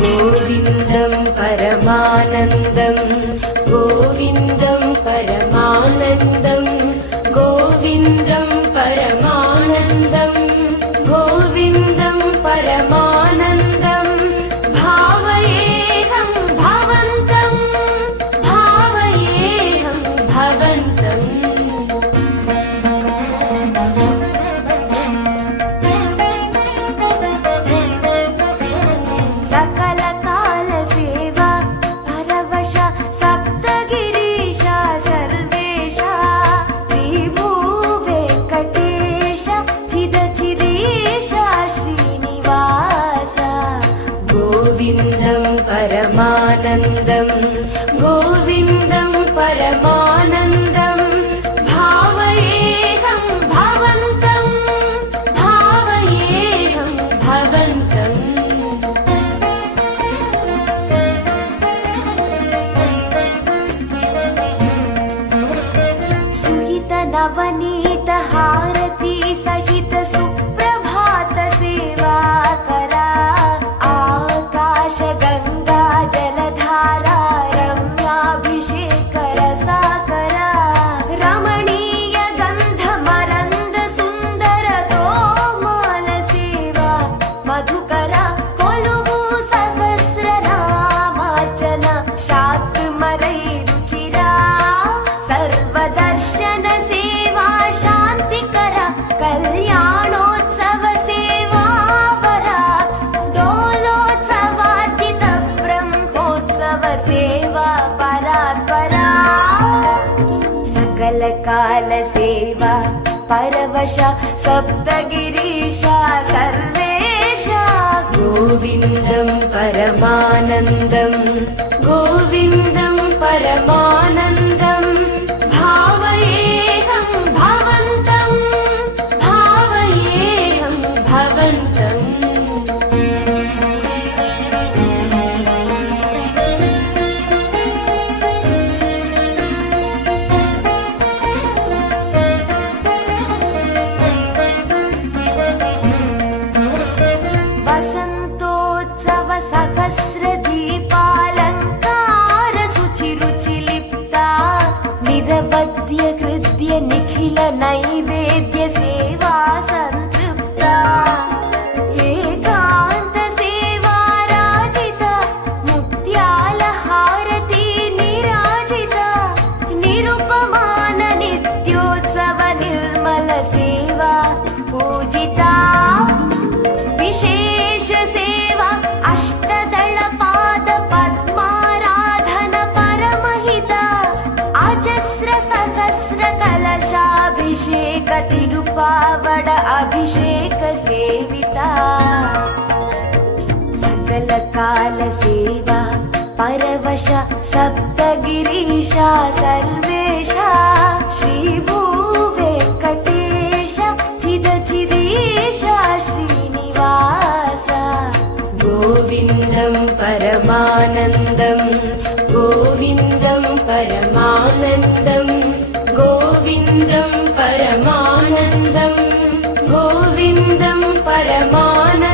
गोविन्दं परमानन्दं गोविन्दं परमानन्दं गोविन्दं परमानन्दं गोविन्दं परमानन्दं भावयेऽहं भवन्तं भावयेऽहं भवन्तम् गोविन्दं परमानन्दं गोविन्दं परमानन्दं भावयेऽहं भवन्तं भावयेऽहं भवन्तम् सुहित नवनीत हारती सहित सुप्रभात सेवा करा गंगा जलधारा रम्याभिषेक रसाकरा रमणीय गंध मरंद सुंदर तोमाल सेवा मधुकरा कोलुवु सहस्रनामार्चन शाक्मरै रुचिरा सर्वदर्शन सेवा शांतिकर कल्याणोत्सव सेवा सेवा परात्परा सकल काल सेवा परवश सप्तगिरीशा सर्वेशा गोविन्दं परमानन्दं गोविन्दं परमानन्दं भावयेऽहं भवन्तं भावयेऽहं भवन्तम् वसन्तोत्सव सहस्र दीपालङ्कार शुचिरुचिलिप्ता निरवध्य कृत्य निखिल नैवेद्य सेवा संतृप्ता एकान्त सेवा राजिता मुक्त्याल हारती निराजिता निरुपमान नित्योत्सव निर्मल सेवा पूजिता विशेष सेवा अष्टदल पाद पद्माराधन परमहिता अजस्र सहस्र कलशाभिषेक तिरुपावड अभिषेक सेविता सकल काल सेवा परवश सप्तगिरीशा सर्वेशा श्री भूवेङ्कटेश चिदचिदीशा श्रीनिवासा गोविन्दं परमानन्दं गोविन्दं परमानन्दं गोविन्दं परमानन्दं गोविन्दं परमानन्दं